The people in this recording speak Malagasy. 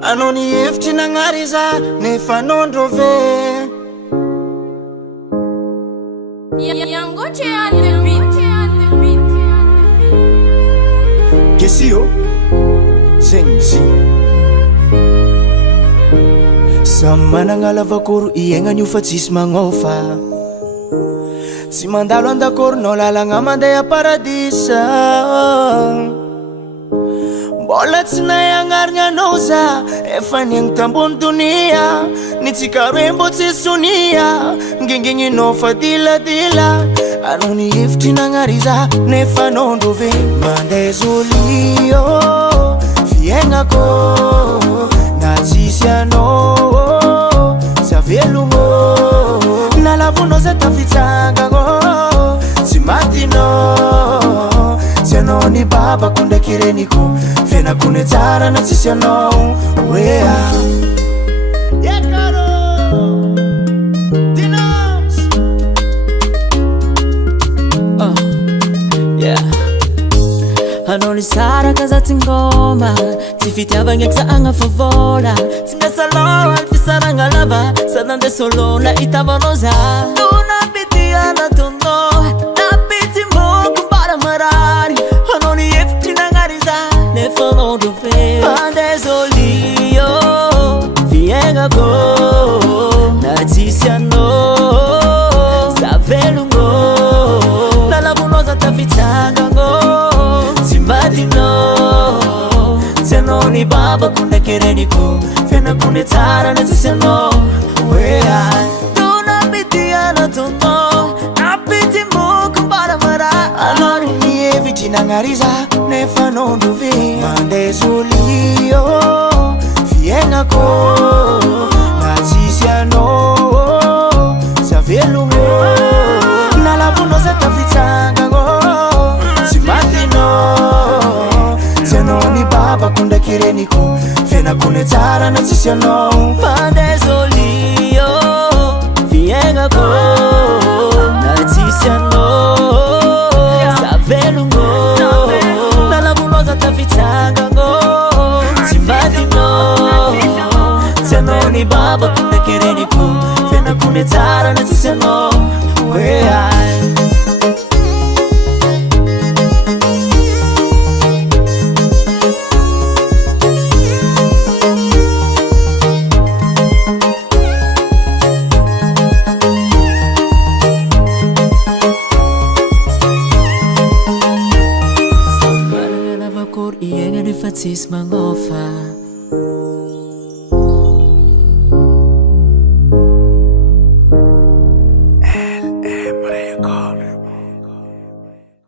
Anao ny hevitry nagnary za nefa nondro ve Kesio Zengzi Samy managna lavakoro iainany io fa tsisy magnofa Tsy mandalo andakoronao lalagna mandeha paradisa Mbola tsy nahay agnarigna anao za Efa niagny tambony donia Ny tsika roe mbo tsy sonia Ngingigninao fa diladila Anao ny hevitry nagnary za nefa nondro ve Mandeha zolio fiaignako Na tsisy anao za velogno Nalavonao za tafitsangagno Tsy matinao Tsy anao ny babako ndraiky reniko Fiainako ny tsara na tsisy anao Wea Anao ny saraka za tsy ngoma Tsy fitiavagna eky za agnafavola Tsy miasa loha ny fisaragna lava Sady nandeha solo na itavanao za Tona pity anatonao Na pity moko mbara marary Anao ny hevitry nagnary za nefa nondro ve Mandeha zolio fiaignako Na tsisy anao za velogno Nalavonao za tafitsangagno Tsy anao ny babako ndraiky reniko Fiainako ny tsara na tsisy anao Tona pity anatonao Na pity moko mbara marary Anao ny hevitry nagnary za nefa nondro ve Mandeha zolio fiaignako Na tsisy anao za velogno Nalavonao za tafitsangagno Tsy matinao Tsy anao ny babako ndraiky reniko Fiainako ny tsara na tsisy anao Mandeha zolio fiaignako Na tsisy anao za velogno Nalavonao za tafitsangagno Tsy matinao Tsy anao ny babako ndraiky reniko Fiainako ny tsara na tsisy anao Iainany fa tsisy magnofa LM Records